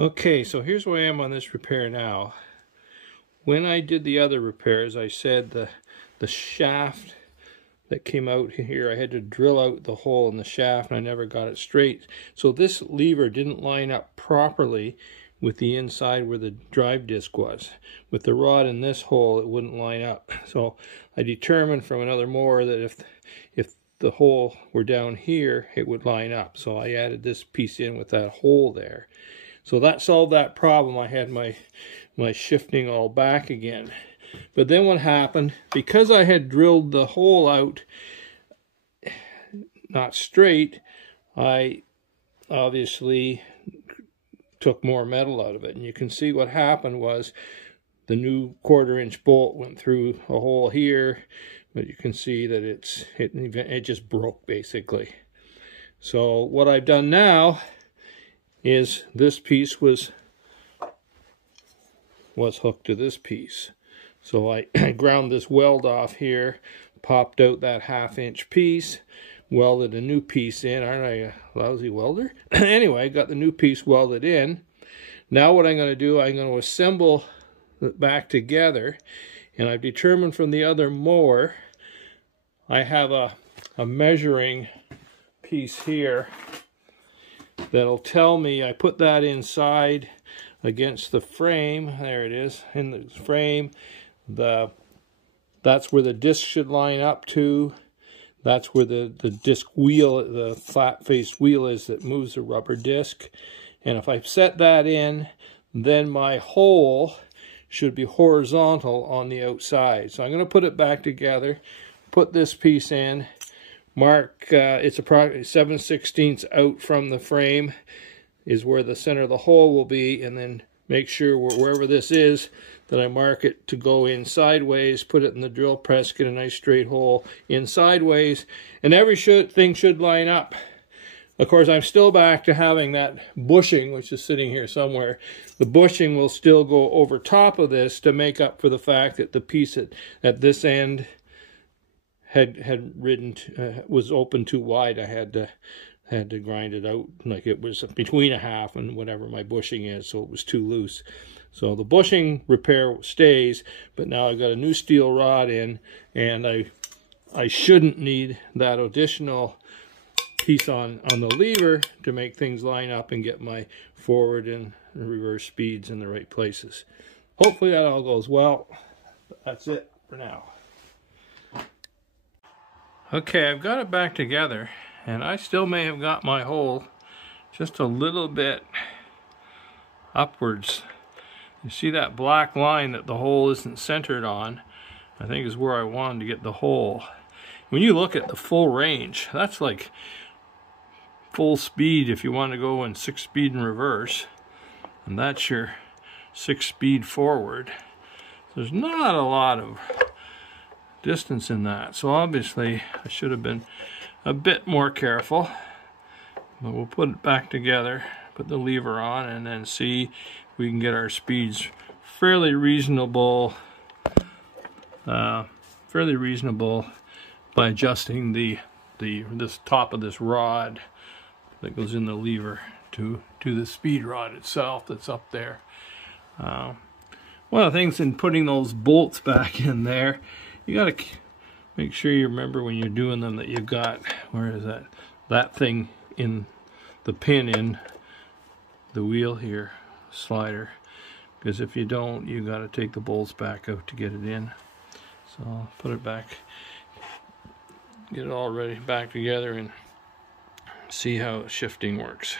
Okay, so here's where I am on this repair now. When I did the other repairs, I said the shaft that came out here, I had to drill out the hole in the shaft and I never got it straight. So this lever didn't line up properly with the inside where the drive disc was. With the rod in this hole, it wouldn't line up. So I determined from another mower that if the hole were down here, it would line up. So I added this piece in with that hole there. So that solved that problem. I had my shifting all back again. But then what happened, because I had drilled the hole out not straight, I obviously took more metal out of it. And you can see what happened was the new 1/4 inch bolt went through a hole here, but you can see that it just broke basically. So what I've done now is this piece was hooked to this piece. So I ground this weld off here, popped out that 1/2 inch piece, welded a new piece in. Aren't I a lousy welder? Anyway, got the new piece welded in. Now what I'm going to do, I'm going to assemble it back together. And I've determined from the other mower, I have a measuring piece here that'll tell me, I put that inside against the frame. There it is, in the frame. That's where the disc should line up to. That's where the disc wheel, the flat-faced wheel is that moves the rubber disc. And if I set that in, then my hole should be horizontal on the outside. So I'm going to put it back together, put this piece in, mark, it's approximately 7/16 out from the frame is where the center of the hole will be, and then make sure wherever this is that I mark it to go in sideways, put it in the drill press, get a nice straight hole in sideways, and everything should line up. Of course, I'm still back to having that bushing, which is sitting here somewhere. The bushing will still go over top of this to make up for the fact that the piece at this end was open too wide. I had to grind it out like it was between 1/2 and whatever my bushing is, so it was too loose. So the bushing repair stays, but now I've got a new steel rod in, and I shouldn't need that additional piece on the lever to make things line up and get my forward and reverse speeds in the right places. Hopefully that all goes well. That's it for now. Okay, I've got it back together, and I still may have got my hole just a little bit upwards. You see that black line that the hole isn't centered on, I think is where I wanted to get the hole. When you look at the full range, that's like full speed if you want to go in 6-speed in reverse, and that's your 6-speed forward. There's not a lot of distance in that, so obviously I should have been a bit more careful. But we'll put it back together, put the lever on, and then see if we can get our speeds fairly reasonable by adjusting this top of this rod that goes in the lever to the speed rod itself that's up there. One of the things in putting those bolts back in there, you got to make sure you remember when you're doing them that you've got, where is that thing in the pin in the wheel here, slider, because if you don't, you got to take the bolts back out to get it in. So I'll put it back, get it all ready back together, and see how shifting works.